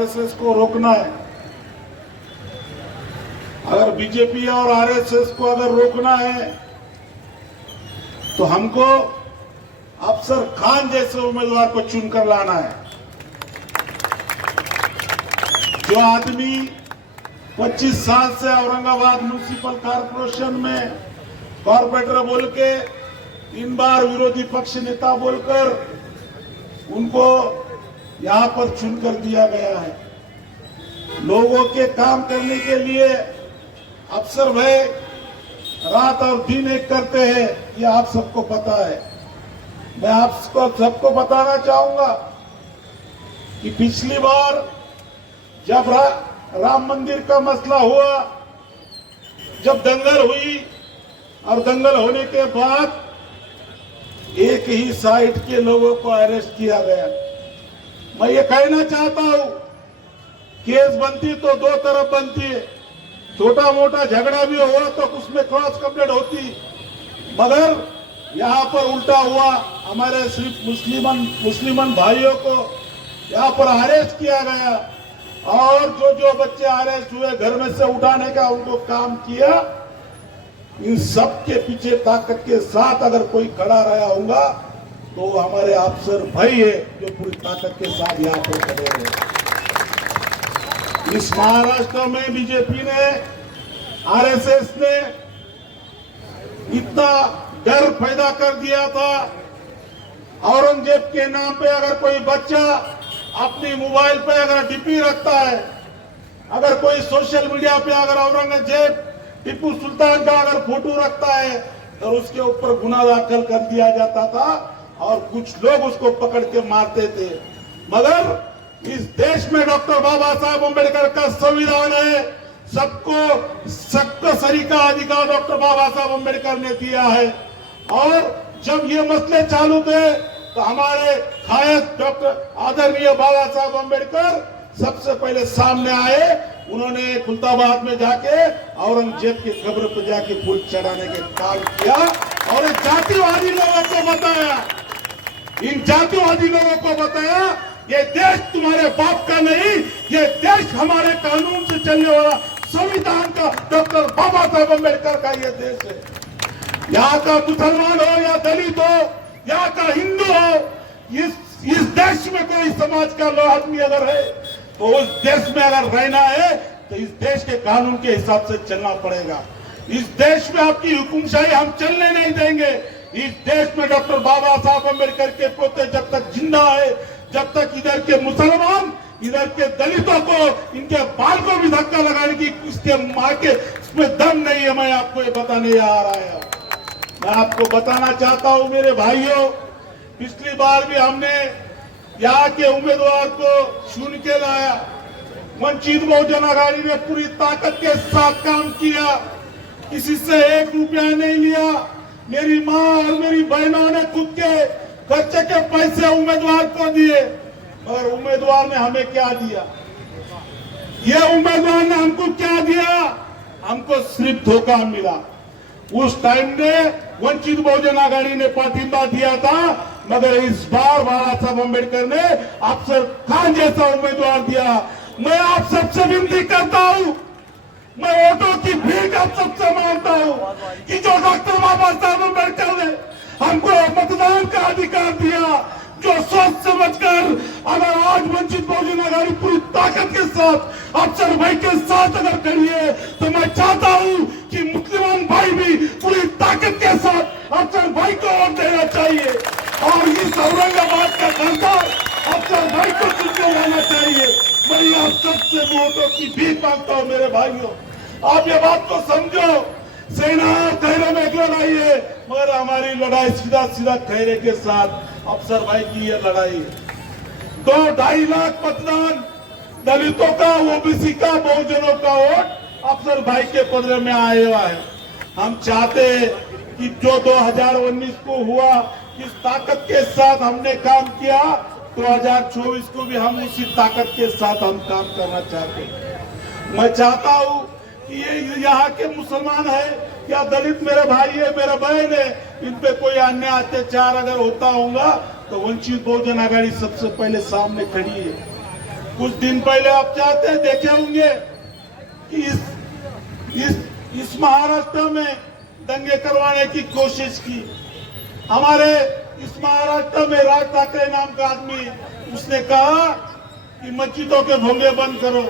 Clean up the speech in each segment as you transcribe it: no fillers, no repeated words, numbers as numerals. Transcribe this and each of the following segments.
RSS को रोकना है। अगर बीजेपी और आरएसएस को अगर रोकना है तो हमको अफसर खान जैसे उम्मीदवार को चुनकर लाना है। जो आदमी 25 साल से औरंगाबाद म्युनिसिपल कॉर्पोरेशन में कॉर्पोरेटर बोल के 3 बार विरोधी पक्ष नेता बोलकर उनको यहां पर चुनकर दिया गया है। लोगों के काम करने के लिए अफसर भाई रात और दिन एक करते हैं, ये आप सबको पता है। मैं आपको सबको बताना चाहूंगा कि पिछली बार जब राम मंदिर का मसला हुआ, जब दंगल हुई और दंगल होने के बाद एक ही साइड के लोगों को अरेस्ट किया गया। मैं ये कहना चाहता हूं, केस बनती तो 2 तरफ बनती है। छोटा मोटा झगड़ा भी हुआ तो उसमें क्रॉस कंप्लेंट होती, मगर यहाँ पर उल्टा हुआ। हमारे सिर्फ मुस्लिमन भाइयों को यहाँ पर अरेस्ट किया गया और जो बच्चे अरेस्ट हुए घर में से उठाने का उनको काम किया। इन सब के पीछे ताकत के साथ अगर कोई खड़ा रहा होगा तो हमारे अफसर भाई है जो पूरी ताकत के साथ यहाँ पर खड़े हैं। इस महाराष्ट्र में बीजेपी ने, आरएसएस ने इतना डर पैदा कर दिया था। औरंगजेब के नाम पे अगर कोई बच्चा अपनी मोबाइल पे अगर डीपी रखता है, अगर कोई सोशल मीडिया पे अगर औरंगजेब टीपू सुल्तान का अगर फोटो रखता है तो उसके ऊपर गुनाह दाखिल कर दिया जाता था और कुछ लोग उसको पकड़ के मारते थे। मगर इस देश में डॉक्टर बाबा साहब अम्बेडकर का संविधान है। सबको सही का अधिकार डॉक्टर बाबा साहब अम्बेडकर ने दिया है। और जब ये मसले चालू थे तो हमारे खायद डॉक्टर आदरणीय बाबा साहब अम्बेडकर सबसे पहले सामने आए। उन्होंने खुलताबाद में जाके औरंगजेब की कब्र पर जाके फूल चढ़ाने के काम किया और जातिवादी लोगों को बताया, इन जातिवादी लोगों को बताया ये देश तुम्हारे बाप का नहीं, ये देश हमारे कानून से चलने वाला संविधान का डॉक्टर बाबा साहब अम्बेडकर का ये देश है। यहाँ का मुसलमान हो या दलित हो, यहाँ का हिंदू हो, इस देश में कोई समाज का आदमी अगर है तो उस देश में अगर रहना है तो इस देश के कानून के हिसाब से चलना पड़ेगा। इस देश में आपकी हुकुमशाही हम चलने नहीं देंगे। इस देश में डॉक्टर बाबा साहब अम्बेडकर के पोते जब तक जिंदा है, जब तक इधर के मुसलमान, इधर के दलितों को, इनके बाल को भी धक्का लगाने की इसके मार के इसमें दम नहीं है। मैं आपको ये बताने आ रहा है। मैं आपको बताना चाहता हूं मेरे भाइयों, पिछली बार भी हमने यहाँ के उम्मीदवार को चुन के लाया। वंचित बहुजन आघाड़ी ने पूरी ताकत के साथ काम किया, किसी से 1 रुपया नहीं लिया। मेरी माँ और मेरी बहनों ने खुद के खर्चे के पैसे उम्मीदवार को दिए, और उम्मीदवार ने हमें क्या दिया? ये उम्मीदवार ने हमको क्या दिया? हमको सिर्फ धोखा मिला। उस टाइम में वंचित बहुजन आघाड़ी ने पाठिंबा दिया था, मगर इस बार बाबा साहब अम्बेडकर ने अफसर खान जैसा उम्मीदवार दिया। मैं आप सबसे विनती करता हूं, मैं वोटों की भीख आप सबसे मांगता हूं कि जो डॉक्टर बाबा साहब अम्बेडकर ने हमको मतदान का अधिकार दिया, जो सोच समझकर अगर आज वंचित बहुजन आघाड़ी पूरी ताकत के साथ अफसर भाई के साथ अगर खड़ी है तो मैं चाहता हूं कि मुसलमान भाई भी पूरी ताकत के साथ अफसर भाई को वोट देना चाहिए और इस औरंगाबाद का गद्दार अफसर भाई को चुनकर लाना चाहिए। मैं आप सबसे वोटों की भीख मांगता हूं मेरे भाइयों। आप ये बात को समझो, सेना खैरे में लड़ाई है, मगर हमारी लड़ाई सीधा सीधा खैरे के साथ अफसर भाई की ये लड़ाई है। 2-2.5 लाख मतदान दलितों का, ओबीसी का, बहुजनों का वोट अफसर भाई के पद में आया हुआ है। हम चाहते कि जो 2019 को हुआ, इस ताकत के साथ हमने काम किया, 2024 को भी हम उसी ताकत के साथ हम काम करना चाहते हैं। मैं चाहता हूं कि ये यहाँ के मुसलमान है या दलित मेरे भाई है, मेरा बहन है, इन पे कोई अन्याय अत्याचार अगर होता होगा तो वंचित बहुजन आघाड़ी सबसे पहले सामने खड़ी है। कुछ दिन पहले आप चाहते देखे होंगे कि इस महाराष्ट्र में दंगे करवाने की कोशिश की। हमारे इस महाराष्ट्र में राज ठाकरे नाम का आदमी, उसने कहा कि मस्जिदों के भोंगे बंद करो।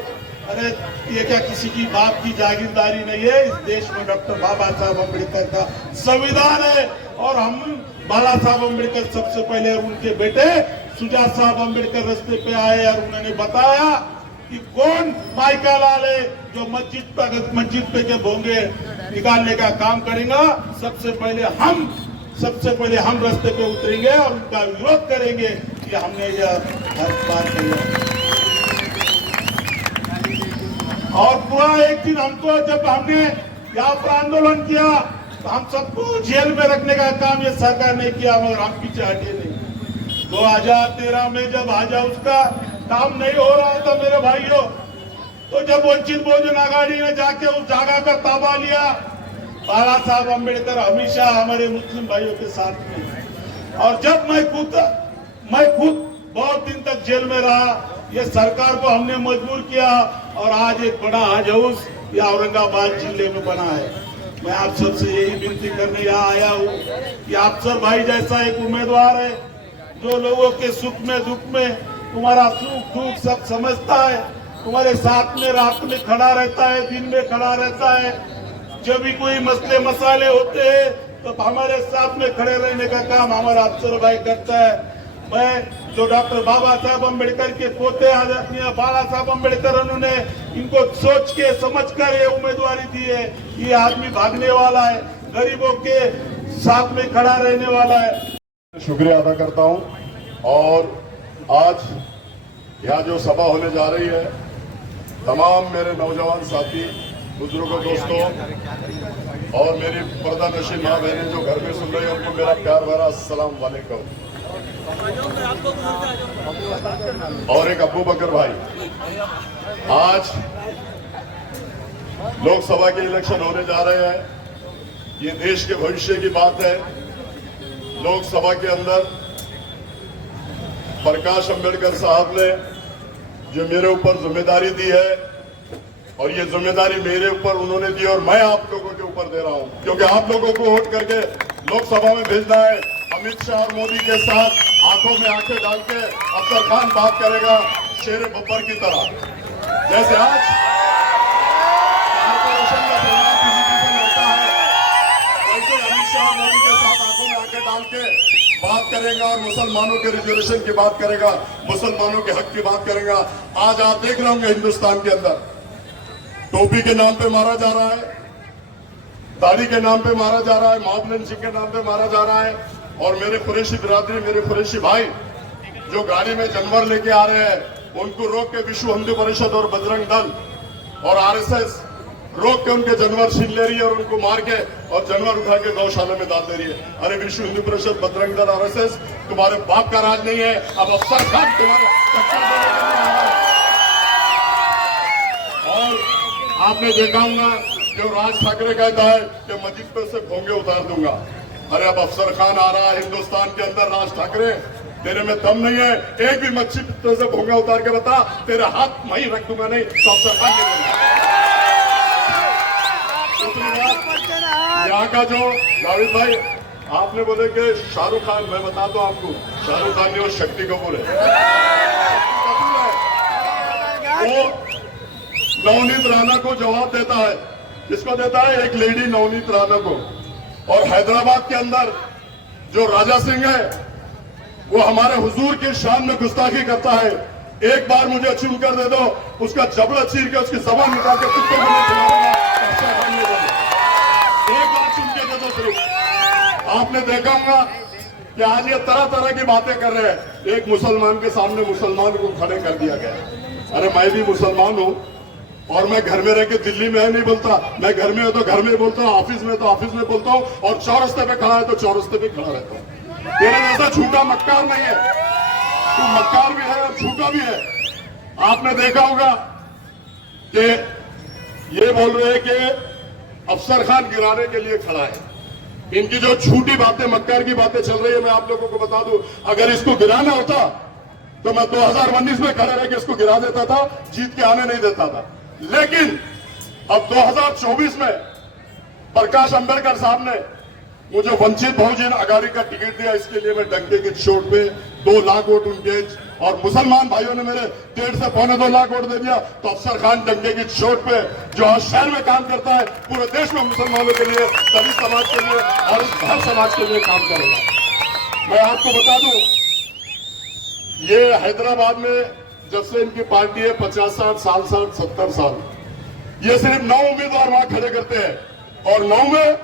अरे ये क्या किसी की बाप की जागीरदारी नहीं है? इस देश में डॉक्टर बाबा साहब अम्बेडकर का संविधान है और हम बाला साहब अम्बेडकर सबसे पहले उनके बेटे सुजात साहब अम्बेडकर रास्ते पे आए और उन्होंने बताया कि कौन माइका लाल है जो मस्जिद पे के भोंगे निकालने का काम करेगा। सबसे पहले हम रास्ते पे उतरेंगे और उनका विरोध करेंगे कि हमने यह हर बात किया। और पूरा एक दिन हमको जब हमने यहाँ पर आंदोलन किया तो हम सबको जेल में रखने का काम ये सरकार ने किया, मगर हम पीछे हटे नहीं। 2013 में जब हाउस का काम नहीं हो रहा था मेरे भाइयों, तो जब वंचित बहुजन आघाड़ी ने जाके उस जगह का ताबा लिया, बाला साहब अम्बेडकर हमेशा हमारे मुस्लिम भाइयों के साथ में। और जब मैं खुद बहुत दिन तक जेल में रहा, ये सरकार को हमने मजबूर किया और आज एक बड़ा हज हाउस ये औरंगाबाद जिले में बना है। मैं आप सबसे यही विनती करने यहाँ आया हूँ कि अफसर भाई जैसा एक उम्मीदवार है जो लोगों के सुख में दुख में तुम्हारा सुख दुख सब समझता है, तुम्हारे साथ में रात में खड़ा रहता है, दिन में खड़ा रहता है। जब भी कोई मसले मसाले होते हैं तो हमारे साथ में खड़े रहने का काम हमारा अफसर भाई करता है। मैं जो डॉक्टर बाबा साहब अम्बेडकर के पोते आदरणीय बाला साहब अम्बेडकर, उन्होंने इनको सोच के समझ कर ये उम्मीदवारी दी है। ये आदमी भागने वाला है, गरीबों के साथ में खड़ा रहने वाला है। शुक्रिया अदा करता हूं। और आज यहाँ जो सभा होने जा रही है, तमाम मेरे नौजवान साथी, बुजुर्गों, दोस्तों और मेरी पर्दा नशीन माँ बहनें जो घर में सुन रही हैं, उनको मेरा प्यार भरा अस्सलाम वालेकुम। और एक अब्बू बकर भाई, आज लोकसभा के इलेक्शन होने जा रहे हैं। ये देश के भविष्य की बात है। लोकसभा के अंदर प्रकाश अंबेडकर साहब ने जो मेरे ऊपर जिम्मेदारी दी है, और ये जिम्मेदारी मेरे ऊपर उन्होंने दी और मैं आप लोगों के ऊपर दे रहा हूं, क्योंकि आप लोगों को वोट करके लोकसभा में भेजना है। अमित शाह और मोदी के साथ आंखों में आंखें डाल के अफसर खान बात करेगा शेर बब्बर की तरह। जैसे आज कॉर्पोरेशन का चुनाव पीडीपी से लड़ता है, वैसे अमित शाह और मोदी के साथ आंखों में आंखें डाल के बात करेगा और मुसलमानों के रिजर्वेशन की बात करेगा, मुसलमानों के हक की बात करेगा। आज आप देख रहे होंगे हिंदुस्तान के अंदर टोपी के नाम पे मारा जा रहा है, दाढ़ी के नाम पे मारा जा रहा है, मॉब लिंचिंग के नाम पे मारा जा रहा है। और मेरे कुरैशी बिरादरी, मेरे कुरैशी भाई जो गाड़ी में जानवर लेके आ रहे हैं, उनको रोक के विश्व हिंदू परिषद और बजरंग दल और आरएसएस रोक के उनके जानवर छीन ले रही है और उनको मार के और जानवर उठा के गौशाला में डाल दे रही है। अरे विश्व हिंदू परिषद, बजरंग दल, आरएसएस, तुम्हारे बाप का राज नहीं है। अब अफसर खान तुम्हारे टक्कर देने के लिए आ रहा है। और आपने देखा होगा जो राज ठाकरे कहता है कि मस्जिद पे से भोंगे उतार दूंगा। अरे अब अफसर खान आ रहा है हिंदुस्तान के अंदर। राज ठाकरे, तेरे में दम नहीं है, एक भी मस्जिद पे से भोंगा उतार के बता, तेरे हाथ मैं ही रख दूंगा। नहीं तो अफसर खान नहीं बोलूंगा। यहाँ का जो जावेद भाई, आपने बोले कि शाहरुख खान, मैं बता दूं आपको, शाहरुख खान ने वो शक्ति कपूर है। वो नवनीत राणा को जवाब देता है। किसको देता है? एक लेडी नवनीत राणा को। और हैदराबाद के अंदर जो राजा सिंह है, वो हमारे हुजूर की शान में गुस्ताखी करता है। एक बार मुझे चूम कर दे दो, उसका जबड़ा चीर के उसकी जबान निकाल के कुत्तों को नहीं खिलाऊंगा। एक बार चूम के दे दो सिर्फ। आपने देखा होगा कि आज ये तरह तरह की बातें कर रहे हैं। एक मुसलमान के सामने मुसलमान को खड़े कर दिया गया। अरे मैं भी मुसलमान हूं और मैं घर में रह के दिल्ली में नहीं बोलता, मैं घर में हो तो घर में बोलता हूँ, ऑफिस में तो ऑफिस में बोलता हूँ, और चौरस्ते पे खड़ा है तो चौरस्ते पे खड़ा रहता हूँ। तेरे जैसा झूठा मक्कार नहीं है। तू मक्कार भी है और झूठा भी है। आपने देखा होगा कि ये बोल रहे हैं कि अफसर खान गिराने के लिए खड़ा है। इनकी जो झूठी बातें, मक्कार की बातें चल रही है, मैं आप लोगों को बता दूं, अगर इसको गिराना होता तो मैं 2019 में खड़े रह के इसको गिरा देता था, जीत के आने नहीं देता था। लेकिन अब 2024 में प्रकाश अंबेडकर साहब ने मुझे वंचित बहुजन आघाड़ी का टिकट दिया। इसके लिए मैं डंके की चोट पे 2 लाख वोट उनके और मुसलमान भाइयों ने मेरे 1.5 से 2.25 लाख वोट दे दिया। तो अफसर खान डंके की चोट पे जो आज शहर में काम करता है, पूरे देश में मुसलमानों के लिए, दलित समाज के लिए और हर समाज के लिए काम करेगा। मैं आपको बता दूं, ये हैदराबाद में जब से इनकी पार्टी है 50-60 साल 70 साल, ये सिर्फ 9 उम्मीदवार वहां खड़े करते हैं और 9 में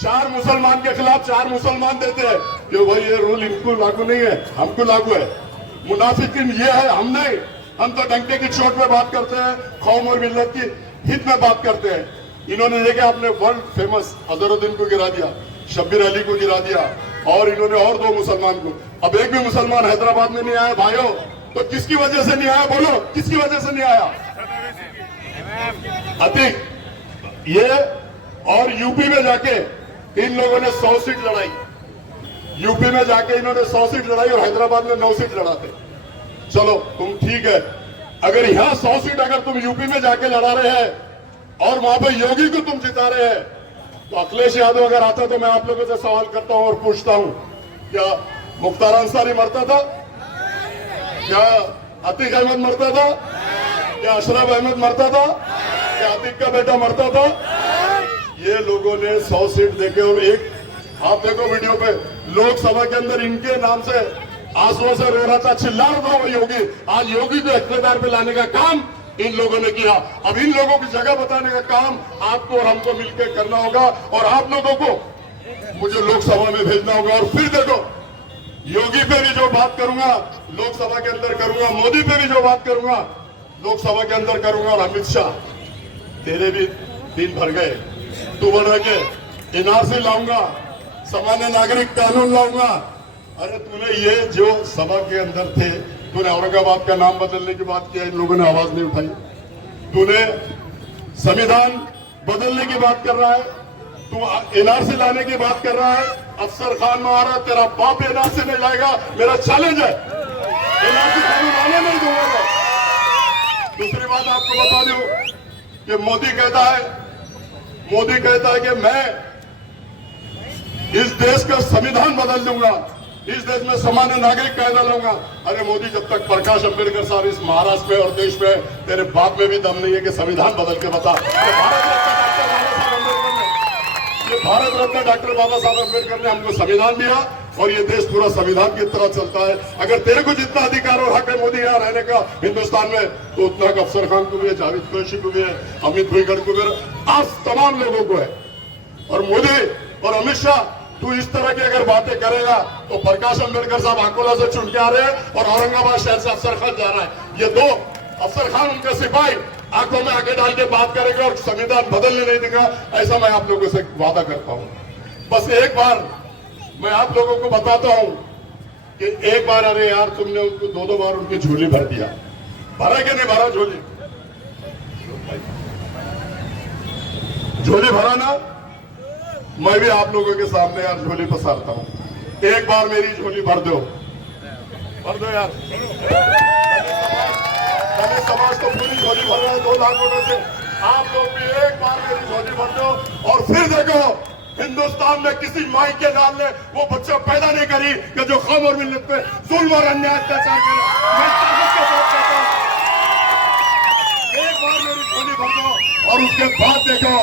4 मुसलमान के खिलाफ 4 मुसलमान देते हैं कि भाई ये रूल इनको लागू नहीं है, हमको लागू है। मुनाफिकीन ये है, हम नहीं। हम तो डंके की चोट में बात करते हैं, कौम और मिल्लत की हित में बात करते हैं। इन्होंने लेके अपने वर्ल्ड फेमस अजहरुद्दीन को गिरा दिया, शब्बीर अली को गिरा दिया और इन्होंने और 2 मुसलमान को। अब एक भी मुसलमान हैदराबाद में नहीं आया भाइयों, तो किसकी वजह से नहीं आया बोलो, किसकी वजह से नहीं आया? अतीक ये और यूपी में जाके इन लोगों ने 100 सीट लड़ाई। यूपी में जाके इन्होंने 100 सीट लड़ाई और हैदराबाद में 9 सीट लड़ाते। चलो तुम ठीक है, अगर यहां 100 सीट अगर तुम यूपी में जाके लड़ा रहे हैं और वहां पे योगी को तुम जिता रहे हैं, तो अखिलेश यादव अगर आता तो मैं आप लोगों से सवाल करता हूं और पूछता हूं, क्या मुख्तार अंसारी मरता था? क्या अतीक अहमद मरता था? क्या अशरफ अहमद मरता था? क्या अतीक का बेटा मरता था? ये लोगों ने 100 सीट देके, और एक आप देखो वीडियो पे, लोकसभा के अंदर इनके नाम से आंसुओं से रो रहा था, चिल्ला रहा था वो योगी। आज योगी को इख्तियार पे लाने का काम इन लोगों ने किया। अब इन लोगों की जगह बताने का काम आपको और हमको मिलकर करना होगा और आप लोगों को मुझे लोकसभा में भेजना होगा। और फिर देखो, योगी पे भी जो बात करूंगा लोकसभा के अंदर करूंगा, मोदी पे भी जो बात करूंगा लोकसभा के अंदर करूंगा, और अमित शाह तेरे भी दिन भर गए, तू बोल रहे के एनआरसी लाऊंगा, सामान्य नागरिक कानून लाऊंगा। अरे तूने ये जो सभा के अंदर थे, तूने औरंगाबाद का नाम बदलने की बात किया, इन लोगों ने आवाज नहीं उठाई। तूने संविधान बदलने की बात कर रहा है, तू एनआरसी लाने की बात कर रहा है। अफसर खान महाराज, तेरा बाप एनआरसी नहीं लाएगा, मेरा चैलेंज है, एनआरसी कानून लाने नहीं दूंगा मैं। दूसरी बात आपको बता दूं कि मोदी कहता है कि मैं इस देश का संविधान बदल दूंगा, इस देश में सामान्य नागरिक कायदा लाऊंगा। अरे मोदी, जब तक प्रकाश अंबेडकर साहब इस महाराष्ट्र में और देश में, तेरे बाप में भी दम नहीं है कि संविधान बदल के बता। भारत रत्न डॉक्टर बाबा साहब अम्बेडकर ने हमको संविधान दिया और ये देश पूरा संविधान की तरह चलता है। अगर तेरे को जितना अधिकार और हक है मोदी यहाँ रहने का हिंदुस्तान में, तो उतना अफसर खान को भी है, जावेद कुरैशी को भी है, अमित भुईगढ़ को भी है, आज तमाम लोगों को है। और मोदी और अमित शाह, तू इस तरह की अगर बातें करेगा तो प्रकाश अंबेडकर साहब अकोला से चुन के आ रहे हैं और औरंगाबाद शहर से अफसर खान जा रहा है। ये 2 अफसर खान, उनके सिपाही आंखों में आंखें डाल के बात करेंगे और संविधान बदलने नहीं देगा, ऐसा मैं आप लोगों से वादा करता हूं। बस एक बार मैं आप लोगों को बताता हूं कि एक बार, अरे यार तुमने उनको 2-2 बार उनकी झोली भर दिया, भरा कि नहीं भरा झोली? झोली भरा ना? मैं भी आप लोगों के सामने यार झोली पसारता हूं, एक बार मेरी झोली भर दो यार। दलित समाज तो पूरी झोली भर रहा है 2 लाख वोटों से, आप लोग भी एक बार मेरी झोली भर दो। और फिर देखो, हिंदुस्तान में किसी माई के लाल ने वो बच्चा पैदा नहीं करी कि जो कौम और मिल्लत पे जुल्म और अन्याय अत्याचार करे। मैं ताकत के साथ कहता हूं, एक बार मेरी झोली भर दो और उसके बाद देखो,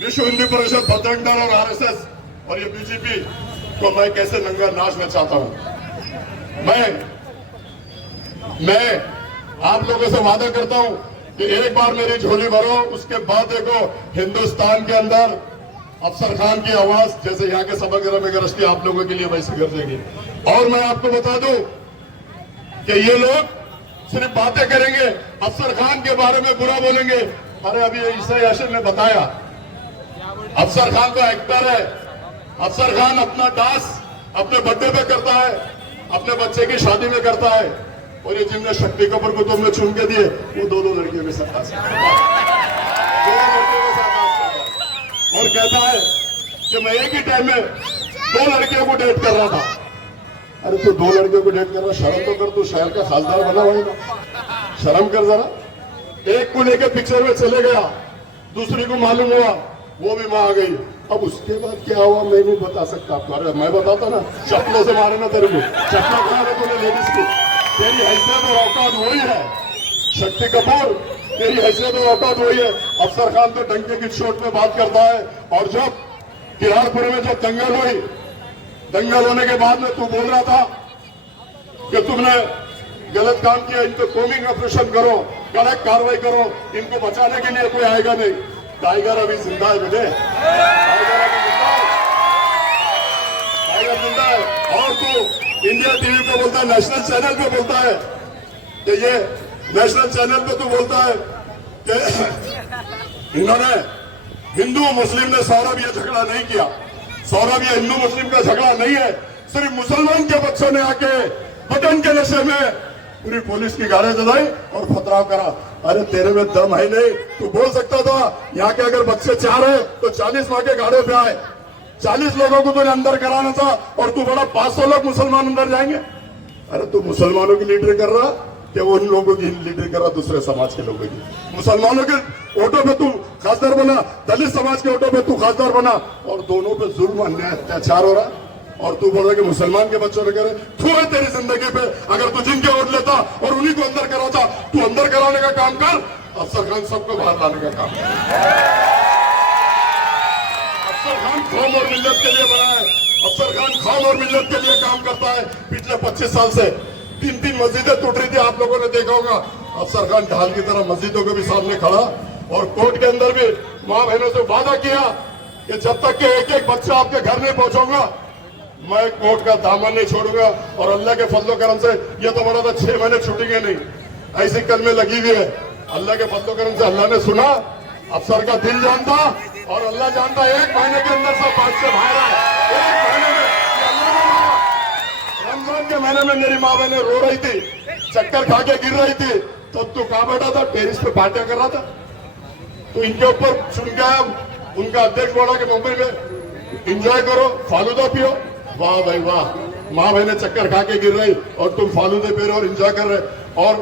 विश्व हिंदू परिषद, बजरंग दल और आरएसएस और ये बीजेपी को मैं कैसे नंगा नाचना चाहता हूं। मैं आप लोगों से वादा करता हूं कि एक बार मेरी झोली भरो, उसके बाद देखो हिंदुस्तान के अंदर अफसर खान की आवाज जैसे यहाँ के सभागृह में गरजती आप लोगों के लिए वैसे गरजेगी। और मैं आपको बता दूं कि ये लोग सिर्फ बातें करेंगे, अफसर खान के बारे में बुरा बोलेंगे। अरे अभी ईसा यासिर ने बताया, अफसर खान तो एक्टर है, अफसर खान अपना डांस अपने बर्थडे पे करता है, अपने बच्चे की शादी में करता है, और ये जिनने शक्ति कपूर को तुमने चुन के दिए वो 2 लड़कियों के साथ डांस करता है और कहता है कि मैं एक ही टाइम में 2 लड़कियों को डेट कर रहा था। अरे तू 2 लड़कियों को डेट कर रहा, शर्म तो कर, तू शहर का खासदार बना भाई ना, शर्म कर जरा। एक को लेके पिक्चर में चले गया, दूसरी को मालूम हुआ, वो भी वहां आ गई। अब उसके बाद क्या हुआ मैं नहीं बता सकता आपको। अरे मैं बताता ना, चप्पलों से मारे ना तेरे को, चप्पल खा रहे तूने लेडीज की। तेरी हैसियत और औकात वही है शक्ति कपूर, तेरी हैसियत और औकात वही है। अफसर खान तो डंके की चोट में बात करता है। और जब किरारपुर में जब दंगल हुई, दंगल होने के बाद में तू बोल रहा था कि तुमने गलत काम किया, इनको कोमिंग ऑपरेशन करो, कड़क कार्रवाई करो, इनको बचाने के लिए कोई आएगा नहीं। टाइगर अभी जिंदा है बेटे, टाइगर अभी जिंदा है, टाइगर जिंदा है। और तू इंडिया टीवी पे बोलता है, नेशनल चैनल पे बोलता है कि ये नेशनल चैनल पे तू बोलता है कि इन्होंने हिंदू मुस्लिम ने सौरभ ये झगड़ा नहीं किया। सौरभ ये हिंदू मुस्लिम का झगड़ा नहीं है, सिर्फ मुसलमान के बच्चों ने आके बटन के नशे में पूरी पुलिस की गाड़ियां जलाई और पथराव करा। अरे तेरे में दम है नहीं, तू बोल सकता था यहाँ के अगर बच्चे 4 है तो 40 माँ के गाड़ियों पे आए, 40 लोगों को तूने अंदर कराना था और तू बड़ा 500 लोग मुसलमान अंदर जाएंगे। अरे तू मुसलमानों की लीडर कर रहा कि वो उन लोगों की लीडर कर रहा, दूसरे समाज के लोगों की। मुसलमानों के वोटों पे तू खासदार बना, दलित समाज के वोटों पे तू खासदार बना, और दोनों पे जुल्म अन्याय अत्याचार हो रहा। और तू बोल रहा कि मुसलमान के बच्चों ने करे, तू है तेरी जिंदगी पे। अगर तू जिनके वोट लेता और उन्हीं को अंदर कराता, तू अंदर कराने का काम कर, अफसर खान सबको बाहर लाने का काम कर। अफसर खान कौम और मिल्लत के लिए बना है, अफसर खान कौम और मिल्लत के लिए काम करता है। पिछले 25 साल से 3 मस्जिदें टूट रही थी, आप लोगों ने देखा होगा। अफसर खान ढाल की तरह मस्जिदों के भी सामने खड़ा और कोर्ट के अंदर भी मां बहनों से वादा किया कि जब तक के एक बच्चा आपके घर नहीं पहुंचाऊंगा मैं कोर्ट का दामन नहीं छोड़ूंगा। और अल्लाह के फजलो करम से ये तो बड़ा था 6 महीने छूटेंगे नहीं, ऐसी कल में लगी हुई है। अल्लाह के फजलो करम से अल्लाह ने सुना, अफसर का दिल जानता और अल्लाह जानता। 1 महीने के अंदर सब बात से बाहर आए, 1 महीने में। रमजान के महीने में मेरी माँ बहने रो रही थी, चक्कर खा के गिर रही थी, तो तू कहाँ बैठा था? टेरिस पे पार्टियां कर रहा था। तो इनके ऊपर सुन के आया, उनका अध्यक्ष बोला कि मुंबई में एंजॉय करो, फालूदा पियो। वाह भाई वाह, माँ बहने चक्कर खा के गिर रही और तुम फालूदे पी रहे और एंजॉय कर रहे। और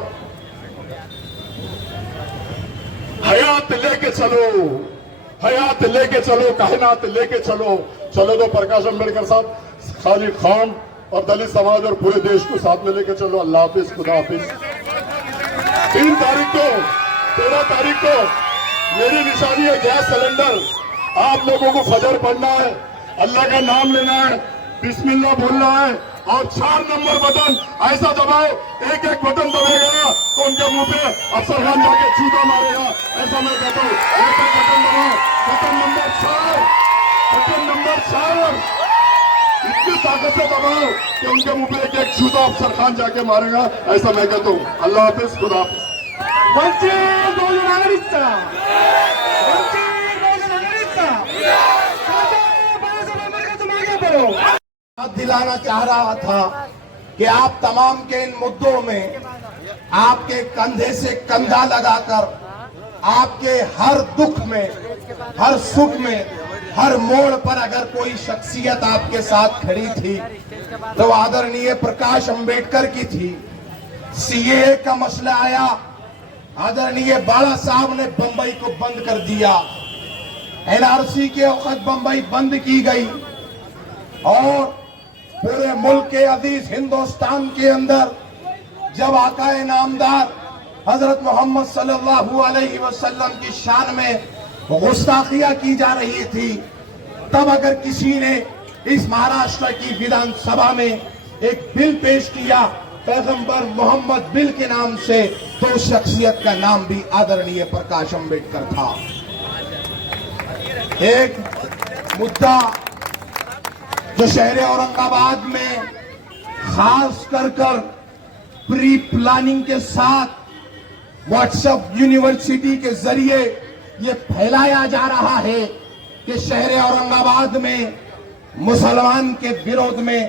हयात लेके चलो, हयात लेके चलो, कायनात लेके चलो। चलो तो प्रकाश अंबेडकर साहब, खालिद खान और दलित समाज और पूरे देश को साथ में लेके चलो। अल्लाह हाफिज, खुदा हाफिज। 3 तारीख को, 13 तारीख को मेरी निशानी है गैस सिलेंडर। आप लोगों को फजर पढ़ना है, अल्लाह का नाम लेना है, बिस्मिल्लाह बोलना है और 4 नंबर बटन ऐसा दबाओ, एक बटन दबाएगा तो उनके मुंह पे अफसर खान जाके जूता मारेगा। ऐसा मैं कहता हूँ, एक बटन दबाओ, बटन नंबर 4, बटन नंबर 4 इतनी ताकत से दबाओ कि उनके मुंह पे एक जूता अफसर खान जाके मारेगा। ऐसा मैं कहता हूँ। अल्लाह हाफिज, खुदा हाफिज। दिलाना चाह रहा था कि आप तमाम के इन मुद्दों में आपके कंधे से कंधा लगाकर, आपके हर दुख में, हर सुख में, हर मोड़ पर अगर कोई शख्सियत आपके साथ खड़ी थी तो आदरणीय प्रकाश अंबेडकर की थी। सीएए का मसला आया, आदरणीय बाला साहब ने बंबई को बंद कर दिया, एनआरसी के वक्त बंबई बंद की गई और पूरे मुल्क के अजीज हिंदुस्तान के अंदर जब आकाए नामदार हजरत मोहम्मद सल्लल्लाहु अलैहि वसल्लम की शान में गुस्ताखियां की जा रही थी, तब अगर किसी ने इस महाराष्ट्र की विधानसभा में एक बिल पेश किया पैगंबर मोहम्मद बिल के नाम से, तो उस शख्सियत का नाम भी आदरणीय प्रकाश अंबेडकर था। एक मुद्दा जो शहर औरंगाबाद में खास कर प्री प्लानिंग के साथ व्हाट्सएप यूनिवर्सिटी के जरिए ये फैलाया जा रहा है कि शहर औरंगाबाद में मुसलमान के विरोध में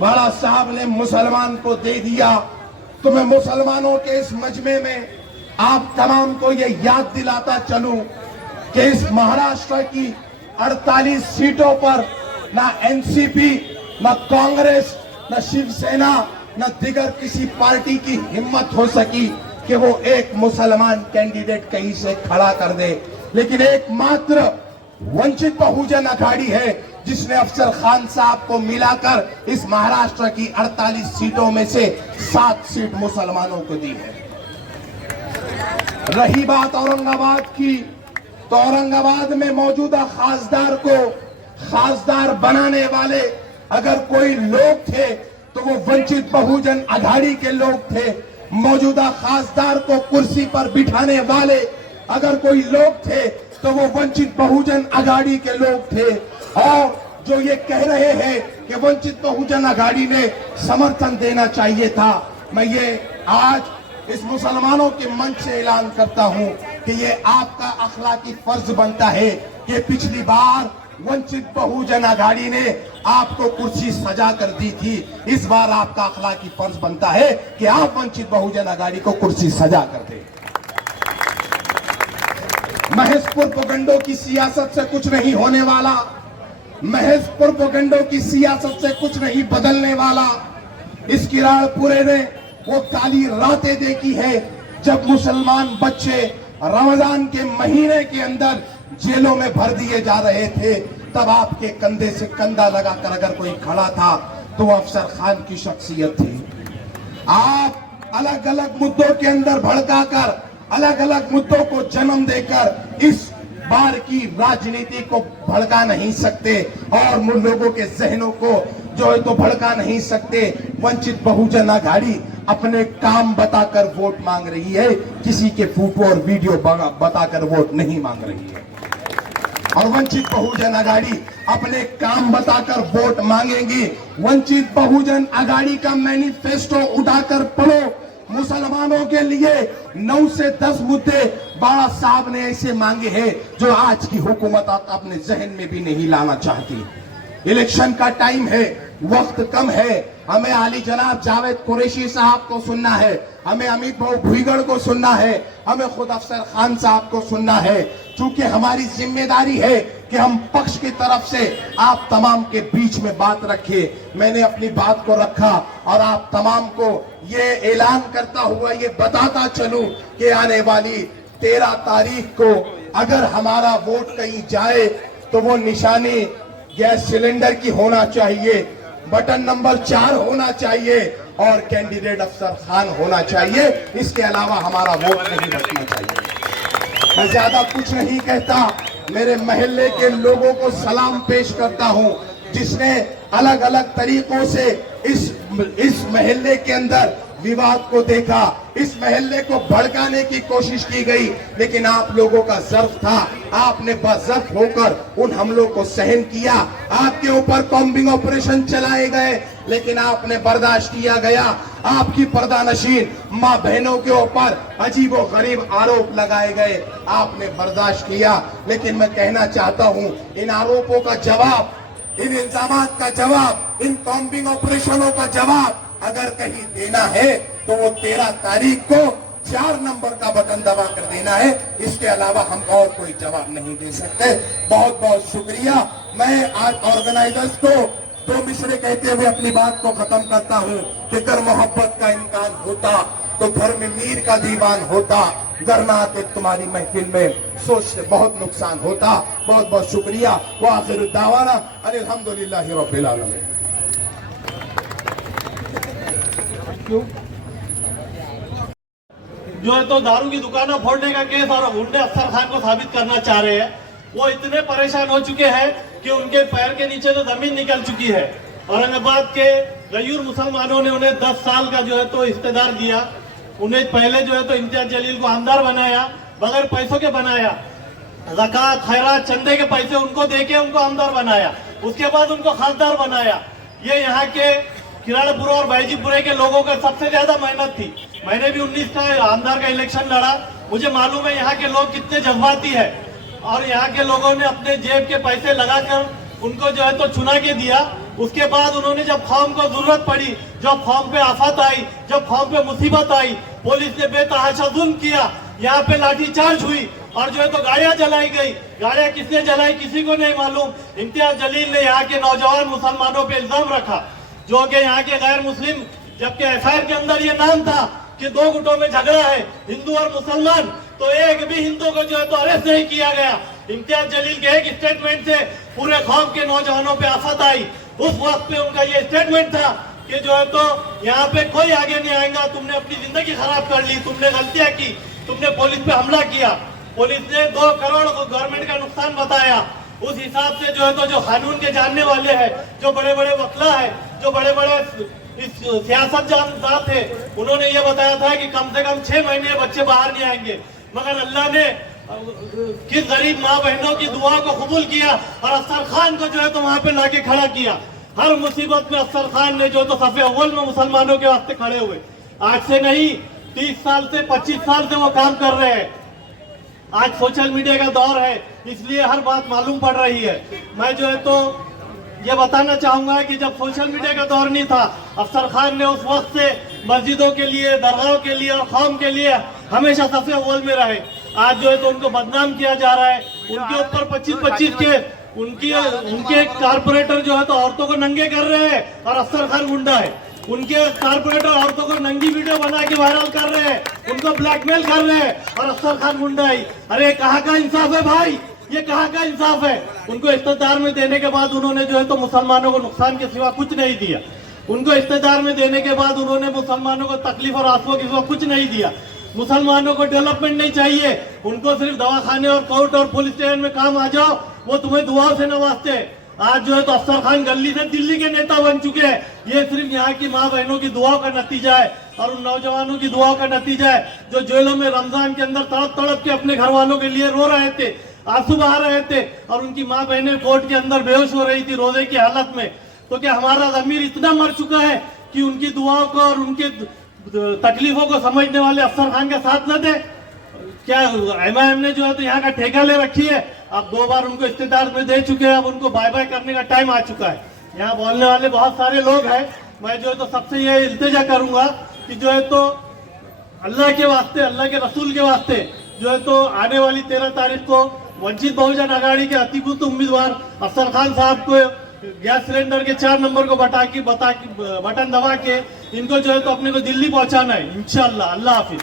बाला साहब ने मुसलमान को दे दिया। तो मैं मुसलमानों के इस मजमे में आप तमाम को ये याद दिलाता चलूं कि इस महाराष्ट्र की 48 सीटों पर ना एनसीपी, ना कांग्रेस न शिवसेना न दिगर किसी पार्टी की हिम्मत हो सकी कि वो एक मुसलमान कैंडिडेट कहीं से खड़ा कर दे। लेकिन एकमात्र वंचित बहुजन अघाड़ी है जिसने अफसर खान साहब को मिलाकर इस महाराष्ट्र की 48 सीटों में से 7 सीट मुसलमानों को दी है। रही बात औरंगाबाद की, तो औरंगाबाद में मौजूदा खासदार को खासदार बनाने वाले अगर कोई लोग थे तो वो वंचित बहुजन अघाड़ी के लोग थे। मौजूदा खासदार को कुर्सी पर बिठाने वाले अगर कोई लोग थे तो वो वंचित बहुजन अघाड़ी के लोग थे। और जो ये कह रहे हैं कि वंचित बहुजन अघाड़ी ने समर्थन देना चाहिए था, मैं ये आज इस मुसलमानों के मंच से ऐलान करता हूं कि ये आपका अखलाकी फर्ज बनता है कि पिछली बार वंचित बहुजन अघाड़ी ने आपको कुर्सी सजा कर दी थी, इस बार आपका अखलाकी फर्ज बनता है कि आप वंचित बहुजन अघाड़ी को कुर्सी सजा कर दें। महज प्रोपेगेंडो की सियासत से कुछ नहीं होने वाला, महज प्रोपेगेंडो की सियासत से कुछ नहीं बदलने वाला। इस किराड़पुरे ने वो काली रातें देखी है जब मुसलमान बच्चे रमजान के महीने के अंदर जेलों में भर दिए जा रहे थे। तब आपके कंधे से कंधा लगाकर अगर कोई खड़ा था तो वो अफसर खान की शख्सियत थी। आप अलग अलग मुद्दों के अंदर भड़काकर, अलग अलग मुद्दों को जन्म देकर इस बार की राजनीति को भड़का नहीं सकते और लोगों के जहनों को जो है तो भड़का नहीं सकते। वंचित बहुजन अघाड़ी अपने काम बताकर वोट मांग रही है, किसी के फोटो और वीडियो बताकर वोट नहीं मांग रही है। और वंचित बहुजन अघाड़ी अपने काम बताकर वोट मांगेंगी। वंचित बहुजन अघाड़ी का मैनिफेस्टो उठाकर पढ़ो। मुसलमानों के लिए 9 से 10 मुद्दे बाला साहब ने ऐसे मांगे हैं जो आज की हुकूमत अपने जहन में भी नहीं लाना चाहती। इलेक्शन का टाइम है, वक्त कम है, हमें आली जनाब जावेद कुरैशी साहब को सुनना है, हमें अमित भाऊ भुईगढ़ को सुनना है, हमें खुद अफसर खान साहब को सुनना है। चूंकि हमारी जिम्मेदारी है कि हम पक्ष की तरफ से आप तमाम के बीच में बात रखें। मैंने अपनी बात को रखा और आप तमाम को ये ऐलान करता हुआ ये बताता चलूं कि आने वाली 13 तारीख को अगर हमारा वोट कहीं जाए तो वो निशानी गैस सिलेंडर की होना चाहिए, बटन नंबर 4 होना चाहिए और कैंडिडेट अफसर खान होना चाहिए। इसके अलावा हमारा वोट नहीं रखना चाहिए। मैं ज्यादा कुछ नहीं कहता, मेरे महल्ले के लोगों को सलाम पेश करता हूं जिसने अलग अलग तरीकों से इस महल्ले के अंदर विवाद को देखा, इस महल्ले को भड़काने की कोशिश की गई, लेकिन आप लोगों का ज़र्फ था, आपने बज़र्फ होकर उन हमलों को सहन किया। आपके ऊपर कॉम्बिंग ऑपरेशन चलाए गए लेकिन आपने बर्दाश्त किया गया। आपकी पर्दानशीन माँ बहनों के ऊपर अजीबो गरीब आरोप लगाए गए, आपने बर्दाश्त किया। लेकिन मैं कहना चाहता हूँ इन आरोपों का जवाब, इन इल्जामात का जवाब, इन कॉम्बिंग ऑपरेशनों का जवाब अगर कहीं देना है तो वो 13 तारीख को 4 नंबर का बटन दबा कर देना है। इसके अलावा हम और कोई जवाब नहीं दे सकते। बहुत बहुत शुक्रिया। मैं आज ऑर्गेनाइजर्स को 2 मिसरे कहते हुए अपनी बात को खत्म करता हूँ कि अगर मोहब्बत का इम्कान होता तो घर में मीर का दीवान होता, घर ना आते तुम्हारी महफिल में सोच से बहुत नुकसान होता। बहुत बहुत शुक्रिया। व आखिर दावाना अल्हम्दुलिल्लाहि रब्बिल आलमीन। जो है तो दारू की दुकानें फोड़ने का केस और गुंडे अफसर खान को साबित करना चाह रहे हैं। वो इतने परेशान हो चुके हैं कि उनके पैर के नीचे तो जमीन निकल चुकी है। औरंगाबाद के गयूर मुसलमानों ने उन्हें 10 साल का जो है तो इख्तियार दिया। उन्हें पहले जो है तो इम्तियाज जलील को आमदार बनाया, बगैर पैसों के बनाया, ज़कात खैरात चंदे के पैसे उनको देके उनको आमदार बनाया, उसके बाद उनको खासदार बनाया। ये यहाँ के किराड़पुर और बैजीपुरे के लोगों का सबसे ज्यादा मेहनत थी। मैंने भी 19 का आमदार का इलेक्शन लड़ा, मुझे मालूम है यहाँ के लोग कितने जज्बाती है। और यहाँ के लोगों ने अपने जेब के पैसे लगाकर उनको जो है तो चुना के दिया। उसके बाद उन्होंने जब फॉर्म को जरूरत पड़ी, जब फॉर्म पे आफत आई, जब फॉर्म पे मुसीबत आई, पुलिस ने बेतहाशा जुल्म किया, यहाँ पे लाठीचार्ज हुई और जो है तो गाड़ियां जलाई गई। गाड़ियां किसने जलाई किसी को नहीं मालूम। इम्तियाज जलील ने यहाँ के नौजवान मुसलमानों पे इल्जाम रखा जो कि यहाँ के गैर मुस्लिम, जबकि एफआईआर के अंदर ये नाम था कि दो गुटों में झगड़ा है, हिंदू और मुसलमान, तो एक भी हिंदू को जो है तो अरेस्ट नहीं किया गया। इम्तियाज जलील के एक स्टेटमेंट से पूरे कौम के नौजवानों पे आफत आई। उस वक्त पे उनका ये स्टेटमेंट था कि जो है तो यहाँ पे कोई आगे नहीं आएगा, तुमने अपनी जिंदगी खराब कर ली, तुमने गलतियां की, तुमने पुलिस पे हमला किया, पुलिस ने 2 करोड़ को गवर्नमेंट का नुकसान बताया। उस हिसाब से जो है तो जो कानून के जानने वाले हैं, जो बड़े बड़े वकला है, जो बड़े बड़े इस सियासत जानदार थे, उन्होंने ये बताया था कि कम से कम 6 महीने बच्चे बाहर नहीं आएंगे। मगर अल्लाह ने किस गरीब माँ बहनों की दुआ को कबूल किया और अफसर खान को जो है तो वहां पे लाके खड़ा किया। हर मुसीबत में अफसर खान ने जो तो सफ़े अव्वल में मुसलमानों के वास्ते खड़े हुए। आज से नहीं, 30 साल से 25 साल से वो काम कर रहे हैं। आज सोशल मीडिया का दौर है, इसलिए हर बात मालूम पड़ रही है। मैं जो है तो ये बताना चाहूंगा कि जब सोशल मीडिया का दौर नहीं था, अफसर खान ने उस वक्त से मस्जिदों के लिए, दरगाहों के लिए और कौम के लिए हमेशा सफ़े अव्वल में रहे। आज जो है तो उनको बदनाम किया जा रहा है। उनके ऊपर 25-25 के उनके कारपोरेटर जो है तो औरतों को नंगे कर रहे हैं और अफसर खान गुंडा है। उनके कारपोरेटर औरतों को नंगी वीडियो बना के वायरल कर रहे हैं, उनको ब्लैकमेल कर रहे हैं और अफसर खान गुंडा है। अरे कहाँ का इंसाफ है भाई, ये कहाँ का इंसाफ है? उनको इख्तियार में देने के बाद उन्होंने जो है तो मुसलमानों को नुकसान के सिवा कुछ नहीं दिया। उनको इख्तियार में देने के बाद उन्होंने मुसलमानों को तकलीफ और आंसुओं के सिवा कुछ नहीं दिया। मुसलमानों को डेवलपमेंट नहीं चाहिए, उनको सिर्फ दवाखाने और कोर्ट और पुलिस स्टेशन में काम आ जाओ, वो तुम्हें दुआओं से नवाजते हैं। आज जो है तो अफसर खान गली से दिल्ली के नेता बन चुके हैं। ये सिर्फ यहाँ की माँ बहनों की दुआओं का नतीजा है और उन नौजवानों की दुआओं का नतीजा है जो जेलों में रमजान के अंदर तड़प तड़प के अपने घर वालों के लिए रो रहे थे, आंसू बहा रहे थे, और उनकी माँ बहनें कोर्ट के अंदर बेहोश हो रही थी रोजे की हालत में। तो क्या हमारा ज़मीर इतना मर चुका है कि उनकी दुआओं को और उनके तकलीफों को समझने वाले अफसर खान का साथ न दे? क्या एमआईएम ने जो है तो यहाँ का ठेका ले रखी है? अब 2 बार उनको इस्तेदार में दे चुके हैं, अब उनको बाय बाय करने का टाइम आ चुका है। यहाँ बोलने वाले बहुत सारे लोग हैं, मैं जो है तो सबसे ये इल्तिजा करूंगा कि जो है तो अल्लाह के वास्ते, अल्लाह के रसूल के वास्ते जो है तो आने वाली 13 तारीख को वंचित बहुजन आघाड़ी के अतिबुत उम्मीदवार अफसर खान साहब को गैस सिलेंडर के 4 नंबर को बटन दबा के इनको जो है तो अपने को दिल्ली पहुंचाना है इंशाअल्लाह। अल्लाह हाफिज।